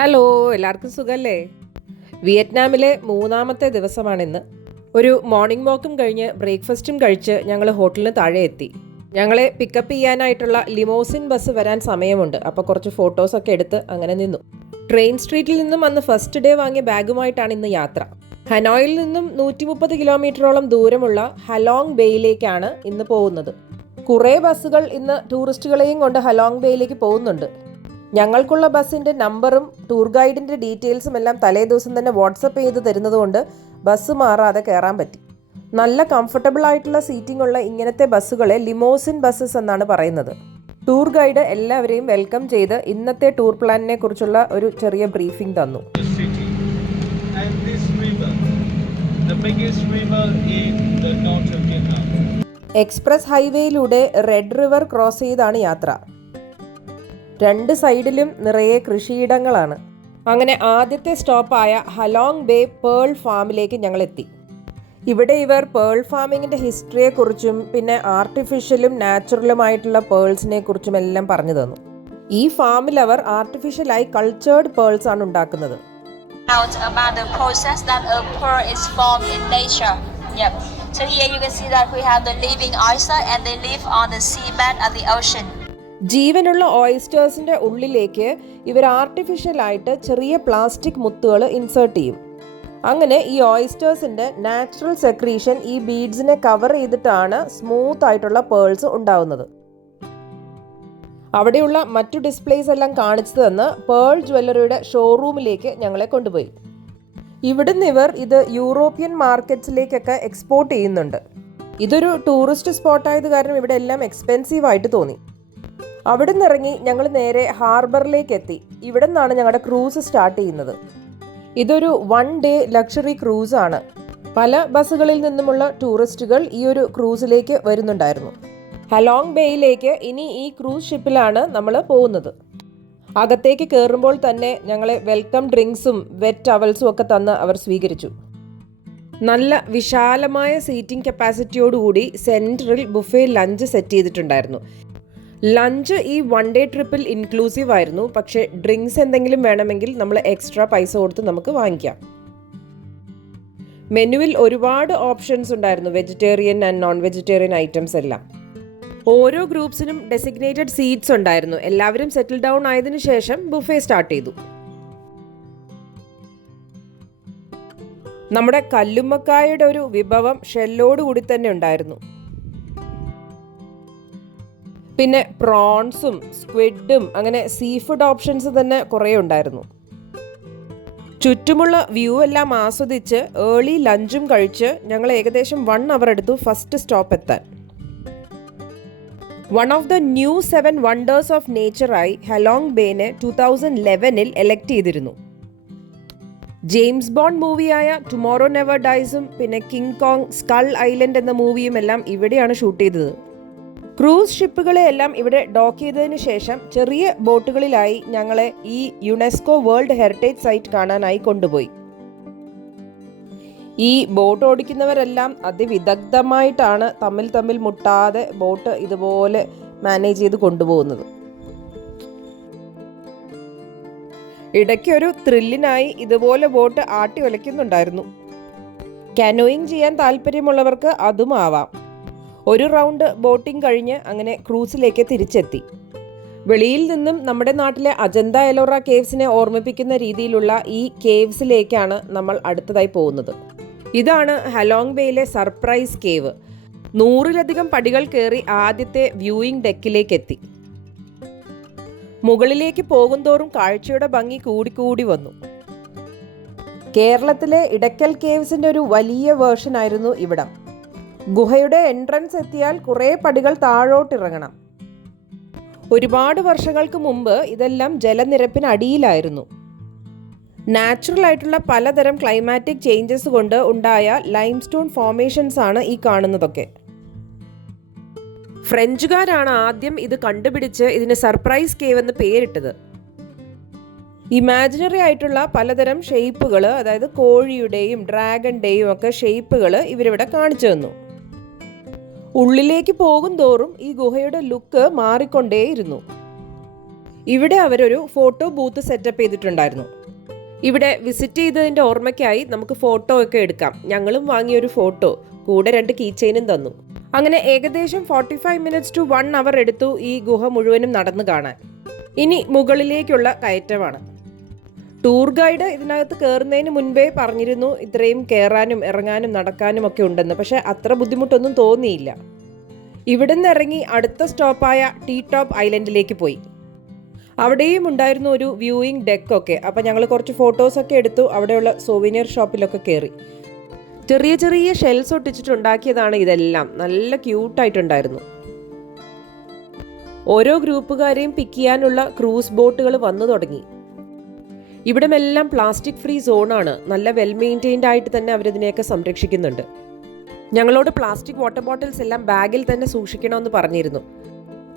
Hello, എല്ലാവർക്കും സുഖല്ലേ? വിയറ്റ്നാമിലെ മൂന്നാമത്തെ ദിവസമാണിന്ന്. ഒരു മോർണിംഗ് വാക്കും കഴിഞ്ഞ് ബ്രേക്ക്ഫാസ്റ്റും കഴിച്ച് ഞങ്ങൾ ഹോട്ടലിന് താഴെ എത്തി. ഞങ്ങളെ പിക്കപ്പ് ചെയ്യാനായിട്ടുള്ള ലിമോസിൻ ബസ് വരാൻ സമയമുണ്ട്. അപ്പോൾ കുറച്ച് ഫോട്ടോസൊക്കെ എടുത്ത് അങ്ങനെ നിന്നു. ട്രെയിൻ സ്ട്രീറ്റിൽ നിന്നും അന്ന് ഫസ്റ്റ് ഡേ വാങ്ങിയ ബാഗുമായിട്ടാണ് ഇന്ന് യാത്ര. ഹനോയിൽ നിന്നും 130 കിലോമീറ്ററോളം ദൂരമുള്ള ഹലോങ് ബേയിലേക്കാണ് ഇന്ന് പോകുന്നത്. കുറേ ബസ്സുകൾ ഇന്ന് ടൂറിസ്റ്റുകളെയും കൊണ്ട് ഹലോങ് ബേയിലേക്ക് പോകുന്നുണ്ട്. ഞങ്ങൾക്കുള്ള ബസ്സിൻ്റെ നമ്പറും ടൂർ ഗൈഡിൻ്റെ ഡീറ്റെയിൽസും എല്ലാം തലേ ദിവസം തന്നെ വാട്സപ്പ് ചെയ്ത് തരുന്നതുകൊണ്ട് ബസ് മാറാതെ കയറാൻ പറ്റി. നല്ല കംഫർട്ടബിൾ ആയിട്ടുള്ള സീറ്റിംഗ് ഉള്ള ഇങ്ങനത്തെ ബസ്സുകളെ ലിമോസിൻ ബസ്സസ് എന്നാണ് പറയുന്നത്. ടൂർ ഗൈഡ് എല്ലാവരെയും വെൽക്കം ചെയ്ത് ഇന്നത്തെ ടൂർ പ്ലാനിനെ കുറിച്ചുള്ള ഒരു ചെറിയ ബ്രീഫിംഗ് തന്നു. എക്സ്പ്രസ് ഹൈവേയിലൂടെ റെഡ് റിവർ ക്രോസ് ചെയ്താണ് യാത്ര. രണ്ട് സൈഡിലും നിറയെ കൃഷിയിടങ്ങളാണ്. അങ്ങനെ ആദ്യത്തെ സ്റ്റോപ്പായ ഹലോങ് ബേ പേൾ ഫാമിലേക്ക് ഞങ്ങൾ എത്തി. ഇവിടെ ഇവർ പേൾ ഫാമിങ്ങിൻ്റെ ഹിസ്റ്ററിയെക്കുറിച്ചും പിന്നെ ആർട്ടിഫിഷ്യലും നാച്ചുറലുമായിട്ടുള്ള പേൾസിനെ കുറിച്ചും എല്ലാം പറഞ്ഞു തന്നു. ഈ ഫാമിൽ അവർ ആർട്ടിഫിഷ്യലായി കൾച്ചേർഡ് പേൾസ് ആണ് ഉണ്ടാക്കുന്നത്. So here you can see that we have the living oyster and they live on the seabed of the ocean. ജീവനുള്ള ഓയിസ്റ്റേഴ്സിൻ്റെ ഉള്ളിലേക്ക് ഇവർ ആർട്ടിഫിഷ്യലായിട്ട് ചെറിയ പ്ലാസ്റ്റിക് മുത്തുകൾ ഇൻസേർട്ട് ചെയ്യും. അങ്ങനെ ഈ ഓയിസ്റ്റേഴ്സിൻ്റെ നാച്ചുറൽ സെക്രീഷൻ ഈ ബീഡ്സിനെ കവർ ചെയ്തിട്ടാണ് സ്മൂത്ത് ആയിട്ടുള്ള പേൾസ് ഉണ്ടാവുന്നത്. അവിടെയുള്ള മറ്റു ഡിസ്പ്ലേസ് എല്ലാം കാണിച്ചു തന്ന് പേൾ ജ്വല്ലറിയുടെ ഷോറൂമിലേക്ക് ഞങ്ങളെ കൊണ്ടുപോയി. ഇവിടുന്ന് ഇവർ ഇത് യൂറോപ്യൻ മാർക്കറ്റ്സിലേക്കൊക്കെ എക്സ്പോർട്ട് ചെയ്യുന്നുണ്ട്. ഇതൊരു ടൂറിസ്റ്റ് സ്പോട്ടായത് കാരണം ഇവിടെ എല്ലാം എക്സ്പെൻസീവായിട്ട് തോന്നി. അവിടെ നിന്ന് ഇറങ്ങി ഞങ്ങൾ നേരെ ഹാർബറിലേക്ക് എത്തി. ഇവിടെ നിന്നാണ് ഞങ്ങളുടെ ക്രൂസ് സ്റ്റാർട്ട് ചെയ്യുന്നത്. ഇതൊരു 1 ഡേ ലക്ഷറി ക്രൂസാണ്. പല ബസ്സുകളിൽ നിന്നുമുള്ള ടൂറിസ്റ്റുകൾ ഈ ഒരു ക്രൂസിലേക്ക് വരുന്നുണ്ടായിരുന്നു. ഹലോങ് ബേയിലേക്ക് ഇനി ഈ ക്രൂസ് ഷിപ്പിലാണ് നമ്മൾ പോകുന്നത്. അകത്തേക്ക് കയറുമ്പോൾ തന്നെ ഞങ്ങളെ വെൽക്കം ഡ്രിങ്ക്സും വെറ്റ് ടവൽസും ഒക്കെ തന്ന് അവർ സ്വീകരിച്ചു. നല്ല വിശാലമായ സീറ്റിംഗ് കപ്പാസിറ്റിയോടുകൂടി സെൻറ്ററിൽ ബുഫേ ലഞ്ച് സെറ്റ് ചെയ്തിട്ടുണ്ടായിരുന്നു. ലഞ്ച് ഈ 1 ഡേ ട്രിപ്പിൽ ഇൻക്ലൂസീവ് ആയിരുന്നു. പക്ഷേ ഡ്രിങ്ക്സ് എന്തെങ്കിലും വേണമെങ്കിൽ നമ്മൾ എക്സ്ട്രാ പൈസ കൊടുത്ത് നമുക്ക് വാങ്ങിക്കാം. മെനുവിൽ ഒരുപാട് ഓപ്ഷൻസ് ഉണ്ടായിരുന്നു, vegetarian and non vegetarian items എല്ലാം. ഓരോ ഗ്രൂപ്പ്സിനും ഡെസിഗ്നേറ്റഡ് സീറ്റ്സ് ഉണ്ടായിരുന്നു. എല്ലാവരും സെറ്റിൽ ഡൗൺ ആയതിനു ശേഷം ബുഫേ സ്റ്റാർട്ട് ചെയ്തു. നമ്മുടെ കല്ലുമ്മക്കായുടെ ഒരു വിഭവം ഷെല്ലോട് കൂടി തന്നെ ഉണ്ടായിരുന്നു. പിന്നെ പ്രോൺസും സ്ക്വിഡും അങ്ങനെ സീ ഫുഡ് ഓപ്ഷൻസ് തന്നെ കുറേ ഉണ്ടായിരുന്നു. ചുറ്റുമുള്ള വ്യൂ എല്ലാം ആസ്വദിച്ച് ഏർലി ലഞ്ചും കഴിച്ച് ഞങ്ങൾ ഏകദേശം 1 അവർ എടുത്തു ഫസ്റ്റ് സ്റ്റോപ്പ് എത്താൻ. One of the new 7 wonders of നേച്ചറായി ഹലോങ് ബേനെ 2011 എലക്ട് ചെയ്തിരുന്നു. ജെയിംസ് ബോണ്ട് മൂവിയായ ടുമോറോ നെവർ ഡൈസും പിന്നെ കിങ് കോങ് സ്കൾ ഐലൻഡ് എന്ന മൂവിയും എല്ലാം ഇവിടെയാണ് ഷൂട്ട് ചെയ്തത്. ക്രൂസ് ഷിപ്പുകളെ എല്ലാം ഇവിടെ ഡോക്ക് ചെയ്തതിന് ശേഷം ചെറിയ ബോട്ടുകളിലായി ഞങ്ങളെ ഈ യുനെസ്കോ വേൾഡ് ഹെറിറ്റേജ് സൈറ്റ് കാണാനായി കൊണ്ടുപോയി. ഈ ബോട്ട് ഓടിക്കുന്നവരെല്ലാം അതിവിദഗ്ധമായിട്ടാണ് തമ്മിൽ മുട്ടാതെ ബോട്ട് ഇതുപോലെ മാനേജ് ചെയ്ത് കൊണ്ടുപോകുന്നത്. ഇടയ്ക്കൊരു ത്രില്ലിനായി ഇതുപോലെ ബോട്ട് ആട്ടി ഒലയ്ക്കുന്നുണ്ടായിരുന്നു. കാനോയിങ് ചെയ്യാൻ താല്പര്യമുള്ളവർക്ക് അതും ആവാം. ഒരു റൗണ്ട് ബോട്ടിംഗ് കഴിഞ്ഞ് അങ്ങനെ ക്രൂസിലേക്ക് തിരിച്ചെത്തി. വെളിയിൽ നിന്നും നമ്മുടെ നാട്ടിലെ അജന്ത എലോറ കേവ്സിനെ ഓർമ്മിപ്പിക്കുന്ന രീതിയിലുള്ള ഈ കേവ്സിലേക്കാണ് നമ്മൾ അടുത്തതായി പോകുന്നത്. ഇതാണ് ഹലോങ് ബേയിലെ സർപ്രൈസ് കേവ്. 100-ലധികം പടികൾ കയറി ആദ്യത്തെ വ്യൂയിങ് ഡെക്കിലേക്ക് എത്തി. മുകളിലേക്ക് പോകുന്തോറും കാഴ്ചയുടെ ഭംഗി കൂടിക്കൂടി വന്നു. കേരളത്തിലെ ഇടയ്ക്കൽ കേവ്സിൻ്റെ ഒരു വലിയ വേർഷൻ ആയിരുന്നു ഇവിടം. ഗുഹയുടെ എൻട്രൻസ് എത്തിയാൽ കുറേ പടികൾ താഴോട്ടിറങ്ങണം. ഒരുപാട് വർഷങ്ങൾക്ക് മുമ്പ് ഇതെല്ലാം ജലനിരപ്പിന് അടിയിലായിരുന്നു. നാച്ചുറൽ ആയിട്ടുള്ള പലതരം ക്ലൈമാറ്റിക് ചേഞ്ചസ് കൊണ്ട് ഉണ്ടായ ലൈംസ്റ്റോൺ ഫോർമേഷൻസ് ആണ് ഈ കാണുന്നതൊക്കെ. ഫ്രഞ്ചുകാരാണ് ആദ്യം ഇത് കണ്ടുപിടിച്ച് ഇതിന് സർപ്രൈസ് കേവ് എന്ന് പേരിട്ടത്. ഇമാജിനറി ആയിട്ടുള്ള പലതരം ഷേപ്പുകൾ, അതായത് കോഴിയുടെയും ഡ്രാഗണിൻ്റെയും ഒക്കെ ഷേപ്പുകൾ ഇവരിവിടെ കാണിച്ചു തന്നു. ഉള്ളിലേക്ക് പോകും തോറും ഈ ഗുഹയുടെ ലുക്ക് മാറിക്കൊണ്ടേയിരുന്നു. ഇവിടെ അവരൊരു ഫോട്ടോ ബൂത്ത് സെറ്റപ്പ് ചെയ്തിട്ടുണ്ടായിരുന്നു. ഇവിടെ വിസിറ്റ് ചെയ്തതിൻ്റെ ഓർമ്മയ്ക്കായി നമുക്ക് ഫോട്ടോ ഒക്കെ എടുക്കാം. ഞങ്ങളും വാങ്ങിയൊരു ഫോട്ടോ, കൂടെ 2 കീ ചെയിനും തന്നു. അങ്ങനെ ഏകദേശം 45 minutes to 1 hour എടുത്തു ഈ ഗുഹ മുഴുവനും നടന്നു കാണാൻ. ഇനി മുകളിലേക്കുള്ള കയറ്റമാണ്. ടൂർ ഗൈഡ് ഇതിനകത്ത് കയറുന്നതിന് മുൻപേ പറഞ്ഞിരുന്നു ഇത്രയും കയറാനും ഇറങ്ങാനും നടക്കാനും ഒക്കെ ഉണ്ടെന്ന്. പക്ഷെ അത്ര ബുദ്ധിമുട്ടൊന്നും തോന്നിയില്ല. ഇവിടെ നിന്ന് ഇറങ്ങി അടുത്ത സ്റ്റോപ്പായ ടീ ടോപ്പ് ഐലൻഡിലേക്ക് പോയി. അവിടെയും ഉണ്ടായിരുന്നു ഒരു വ്യൂയിങ് ഡെക്കൊക്കെ. അപ്പം ഞങ്ങൾ കുറച്ച് ഫോട്ടോസൊക്കെ എടുത്തു. അവിടെയുള്ള സോവിനിയർ ഷോപ്പിലൊക്കെ കയറി. ചെറിയ ചെറിയ ഷെൽസ് ഒട്ടിച്ചിട്ടുണ്ടാക്കിയതാണ് ഇതെല്ലാം. നല്ല ക്യൂട്ടായിട്ടുണ്ടായിരുന്നു. ഓരോ ഗ്രൂപ്പുകാരെയും പിക്ക് ചെയ്യാനുള്ള ക്രൂസ് ബോട്ടുകൾ വന്നു തുടങ്ങി. ഇവിടെമെല്ലാം പ്ലാസ്റ്റിക് ഫ്രീ സോണാണ്. നല്ല വെൽ മെയിൻറ്റെയിൻഡ് ആയിട്ട് തന്നെ അവരിതിനെയൊക്കെ സംരക്ഷിക്കുന്നുണ്ട്. ഞങ്ങളോട് പ്ലാസ്റ്റിക് വാട്ടർ ബോട്ടിൽസ് എല്ലാം ബാഗിൽ തന്നെ സൂക്ഷിക്കണമെന്ന് പറഞ്ഞിരുന്നു.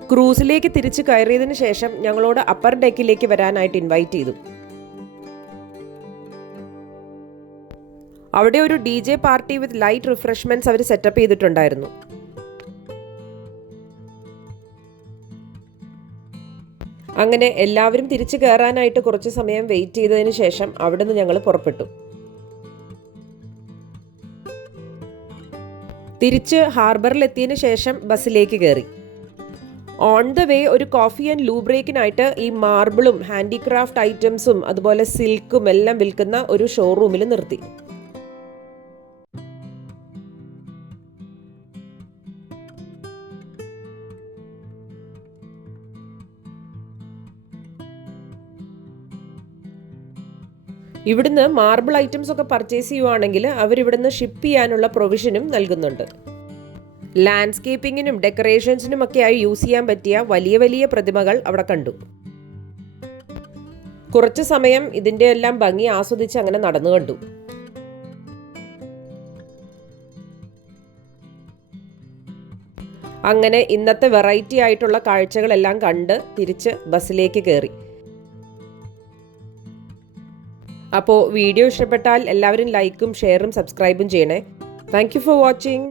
ക്രൂസിലേക്ക് തിരിച്ച് കയറിയതിന് ശേഷം ഞങ്ങളോട് അപ്പർ ഡെക്കിലേക്ക് വരാനായിട്ട് ഇൻവൈറ്റ് ചെയ്തു. അവിടെ ഒരു DJ party with light refreshments അവർ സെറ്റപ്പ് ചെയ്തിട്ടുണ്ടായിരുന്നു. അങ്ങനെ എല്ലാവരും തിരിച്ചു കയറാനായിട്ട് കുറച്ച് സമയം വെയിറ്റ് ചെയ്തതിന് ശേഷം അവിടെ നിന്ന് ഞങ്ങൾ പുറപ്പെട്ടു. തിരിച്ച് ഹാർബറിലെത്തിയതിന് ശേഷം ബസ്സിലേക്ക് കയറി. ഓൺ ദ വേ ഒരു കോഫി ആൻഡ് ലൂ ബ്രേക്കിനായിട്ട് ഈ മാർബിളും ഹാൻഡിക്രാഫ്റ്റ് ഐറ്റംസും അതുപോലെ സിൽക്കും എല്ലാം വിൽക്കുന്ന ഒരു ഷോറൂമിൽ നിർത്തി. ഇവിടുന്ന് മാർബിൾ ഐറ്റംസ് ഒക്കെ പർച്ചേസ് ചെയ്യുവാണെങ്കിൽ അവരിവിടുന്ന് ഷിപ്പ് ചെയ്യാനുള്ള പ്രൊവിഷനും നൽകുന്നുണ്ട്. ലാൻഡ്സ്കേപ്പിങ്ങിനും ഡെക്കറേഷൻസിനും ഒക്കെയായി യൂസ് ചെയ്യാൻ പറ്റിയ വലിയ വലിയ പ്രതിമകൾ അവിടെ കണ്ടു. കുറച്ച് സമയം ഇതിൻ്റെ എല്ലാം ഭംഗി ആസ്വദിച്ച് അങ്ങനെ നടന്നു കണ്ടു. അങ്ങനെ ഇന്നത്തെ വെറൈറ്റി ആയിട്ടുള്ള കാഴ്ചകളെല്ലാം കണ്ട് തിരിച്ച് ബസ്സിലേക്ക് കയറി. അപ്പോൾ വീഡിയോ ഇഷ്ടപ്പെട്ടാൽ എല്ലാവരും ലൈക്കും ഷെയറും സബ്സ്ക്രൈബും ചെയ്യണേ. Thank you for watching.